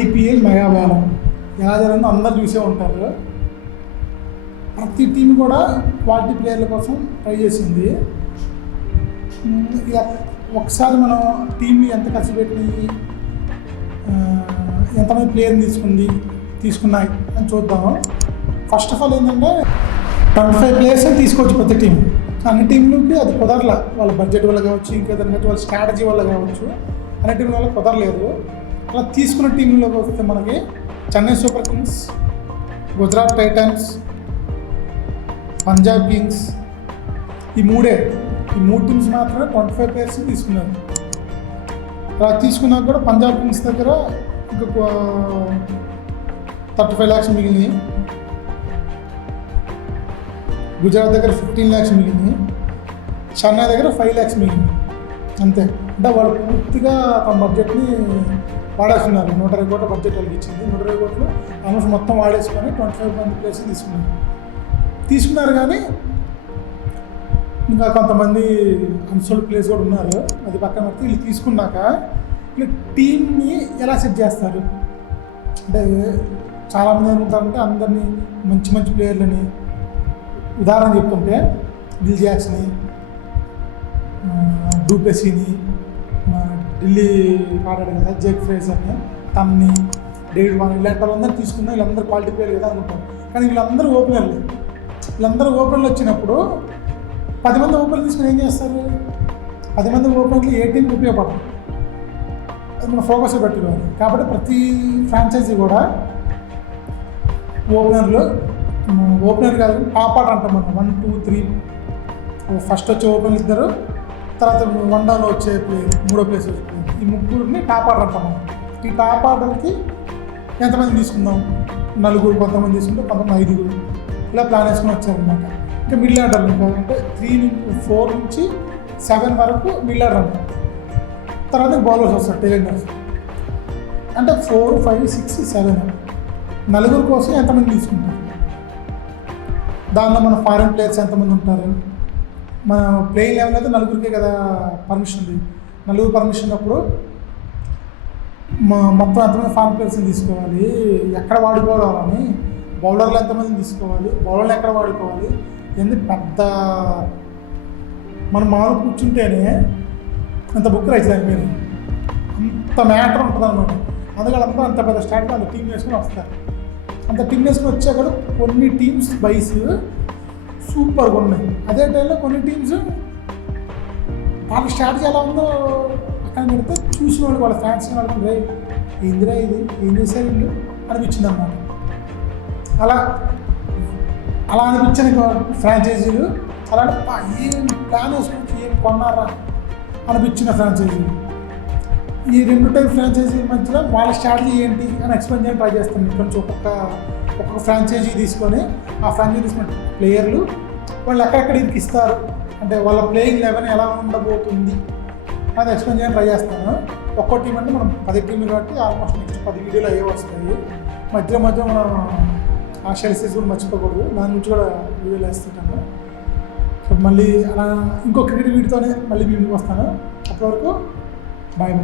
IPL మెగావేలం ఎలా జరిగిందో అందరు చూసే ఉంటారు. ప్రతి టీం కూడా క్వాలిటీ ప్లేయర్ల కోసం ట్రై చేసింది. ఇక ఒకసారి మనం టీంని ఎంత ఖర్చు పెట్టి ఎంతమంది ప్లేయర్ని తీసుకున్నాయి అని చూద్దాము. ఫస్ట్ ఆఫ్ ఆల్ ఏంటంటే 25 ప్లేయర్స్ తీసుకోవచ్చు ప్రతి టీం. అన్ని టీంలకి అది కుదరలే, వాళ్ళ బడ్జెట్ వల్ల కావచ్చు, ఇంకేదైనా వాళ్ళ స్ట్రాటజీ వల్ల కావచ్చు, అన్ని టీంల వల్ల కుదరలేదు. అలా తీసుకున్న టీంలోకి వస్తే మనకి Chennai super Kings, Gujarat Titans, Punjab Kings, ఈ మూడు టీమ్స్ మాత్రమే 25 ప్లేయర్స్ తీసుకున్నారు. అలా తీసుకున్నాక కూడా పంజాబ్ కింగ్స్ దగ్గర ఇంకొక 35 lakhs మిగిలినాయి, గుజరాత్ దగ్గర 15 lakhs మిగిలినాయి, చెన్నై దగ్గర 5 lakhs మిగిలినాయి. అంతే. అంటే వాళ్ళు పూర్తిగా తమ బడ్జెట్ని వాడేస్తున్నారు. 120 కోట్ల బడ్జెట్ వాళ్ళకి ఇచ్చింది. 120 కోట్లు ఆల్మోస్ట్ మొత్తం వాడేసుకొని 25 మంది ప్లేయర్స్ తీసుకున్నారు. కానీ ఇంకా కొంతమంది అన్సోల్డ్ ప్లేయర్స్ కూడా ఉన్నారు. అది పక్కన పెడితే వీళ్ళు తీసుకున్నాక వీళ్ళు టీమ్ని ఎలా సెట్ చేస్తారు అంటే చాలామంది ఏమంటారంటే అందరినీ మంచి ప్లేయర్లని ఉదాహరణ చెప్తుంటే విల్ జాక్స్ని, డూప్లెసీని, ఢిల్లీ ఆడాడు కదా జేక్ ఫ్రేజర్ని, తమ్ని, డేవిడ్ వార్నర్, ఇలాంటి వాళ్ళందరూ తీసుకున్నా వీళ్ళందరూ క్వాలిటీ ప్లేయర్ కదా అనుకుంటారు. కానీ వీళ్ళందరూ ఓపెనర్లు. వీళ్ళందరూ ఓపెనర్లు వచ్చినప్పుడు 10 మంది ఓపెనర్లు తీసుకుని ఏం చేస్తారు? 10 మంది ఓపెనర్లు ఏ టీంకి ఉపయోగపడరు. అది మనం ఫోకస్ పెట్టుకోవాలి. కాబట్టి ప్రతి ఫ్రాంచైజీ కూడా ఓపెనర్ కాదు, టాప్ ఆర్డర్ అంటాం మనం. 1, 2, 3 ఫస్ట్ వచ్చే ఓపెనర్లు ఇద్దరు, తర్వాత వన్డౌన్లో వచ్చే ప్లేయర్, మూడో ప్లేస్ వచ్చే ప్లేయర్, ఈ ముగ్గురిని టాప్ ఆర్డర్ అంటాం మనం. ఈ టాప్ ఆర్డర్కి ఎంతమంది తీసుకుందాం? 4, కొంతమంది తీసుకుంటే కొంతమంది 5, ఇలా ప్లాన్ వేసుకొని వచ్చారనమాట. ఇంకా మిడిల్ ఆర్డర్ అంటే 4 నుంచి 7 వరకు మిడిల్ ఆర్డర్ అంటాం. తర్వాత బౌలర్స్ వస్తారు, టెయిలెండర్స్. అంటే 4, 5, 6, 7 4 కోసం ఎంతమంది తీసుకుంటారు? దానిలో మన ఫారెన్ ప్లేయర్స్ ఎంతమంది ఉంటారు? మన ప్లేయింగ్ లెవెల్ అయితే 4కే కదా పర్మిషన్ ఉంది. 4 పర్మిషన్ ఉన్నప్పుడు మొత్తం ఎంతమంది ఫారెన్ ప్లేయర్స్ని తీసుకోవాలి, ఎక్కడ వాడుకోవాలని, బౌలర్లు ఎంతమందిని తీసుకోవాలి, బౌలర్లు ఎక్కడ వాడుకోవాలి, ఎందుకు పెద్ద మనం మామూలు కూర్చుంటేనే అంత బుక్ రైస్ దాని మీద అంత మ్యాటర్ ఉంటుంది అనమాట. అందుకని అంత పెద్ద స్టార్ట్ అంత టీం వేసుకొని వస్తారు. అంత టీం వేసుకొని వచ్చాక కూడా కొన్ని టీమ్స్ బైస్ సూపర్గా ఉన్నాయి. అదే టైంలో కొన్ని టీమ్స్ వాళ్ళ స్ట్రాటజీ ఎలా ఉందో పక్కన పెడితే చూసిన వాళ్ళు వాళ్ళ ఫ్యాన్స్ వాళ్ళకి ఏందిరా ఇది, ఏం చేశారు వీళ్ళు అనిపించింది అన్నమాట. అలా అనిపించిన ఫ్రాంచైజీలు, అలాంటి ఏం ప్లాన్ వేసుకోవచ్చు, ఏం కొన్నారా అనిపించిన ఫ్రాంచైజీలు, ఈ 2 టైప్ ఫ్రాంచైజీ మధ్యలో వాళ్ళ స్ట్రాటజీ ఏంటి అని ఎక్స్ప్లెయిన్ చేయడం ట్రై చేస్తాను. ఇక్కడ నుంచి ఒక్కొక్క ఫ్రాంచైజీ తీసుకొని ఆ ఫ్రాంచైజీ తీసుకున్న ప్లేయర్లు వాళ్ళు ఎక్కడెక్కడ ఇస్తారు అంటే వాళ్ళ ప్లేయింగ్ లెవెన్ ఎలా ఉండబోతుంది అది ఎక్స్ప్లెయిన్ చేయడం ట్రై చేస్తాను. ఒక్కో టీం అంటే మనం 10 టీంలు కాబట్టి ఆల్మోస్ట్ నెక్స్ట్ 10 వీడియోలు అయ్యే వస్తాయి. మధ్య మనం ఆ షెల్సీస్ కూడా మర్చిపోకూడదు, దాని నుంచి కూడా వీడియోలు వేస్తుంటాను. సో మళ్ళీ అలా ఇంకో క్రికెట్ వీడియోతోనే మళ్ళీ మీ ముందుకు వస్తాను. అప్పటివరకు బాయ్.